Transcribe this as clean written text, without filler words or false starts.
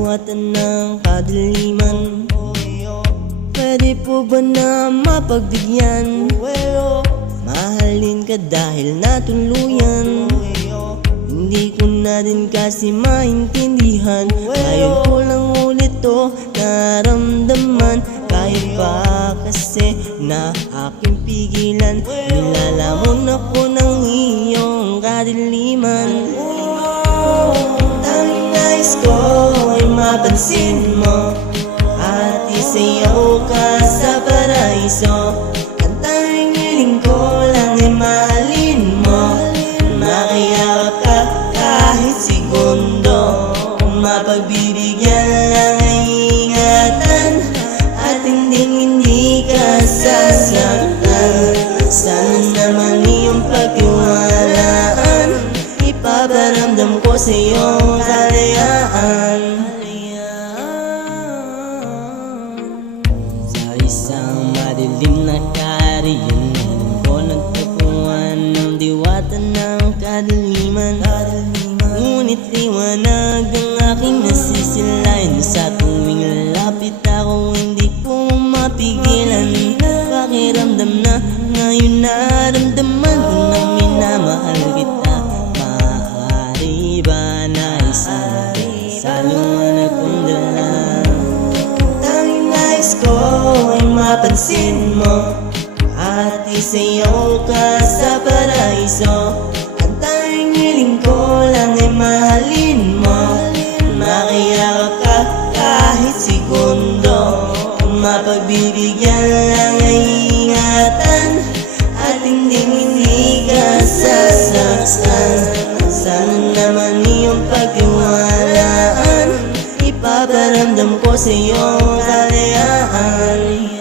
diwatan ng kadiliman. Pwede po ba na mapagbigyan? Mahalin ka dahil natuluyan. Hindi ko na din kasi maintindihan. Ngayon ko lang ulit to naramdaman. Kaya ba kasi na aking pigilan? Nilalamon ako ng iyong kadiliman. Tanging nais ko ay mapansin mo at isayaw ka sa paraiso. Ang tanging hiling ko lang ay mahalin mo, makiyakap ka kahit segundo. Mapagbibigyan lang ay ingatan at hindi ka sasaktan. Sana naman iyong pagtiwalaan, ipaparamdam ko sa iyong kalayaan. Sa isang madilim na kariyan, ko nagtapuan ng diwata ng kadiliman. Ngunit liwanag ang aking nasisilayan. Sa tuwing lapit ako, hindi ko mapigilan. Pakiramdam na ngayon naramdaman ko na minamahal kita. Maaari ba na isang salungan akong dala? Tanging nais ko ay mapansin mo at isayaw ka sa paraiso. Ang tanging hiling ko lang ay mahalin mo, makiyakap ka kahit segundo. Mapagbibigyan lang ay ingatan at hindi ka sasaktan. Sana naman iyong pagtiwalaan, ipaparamdam ko sa iyong kalayaan.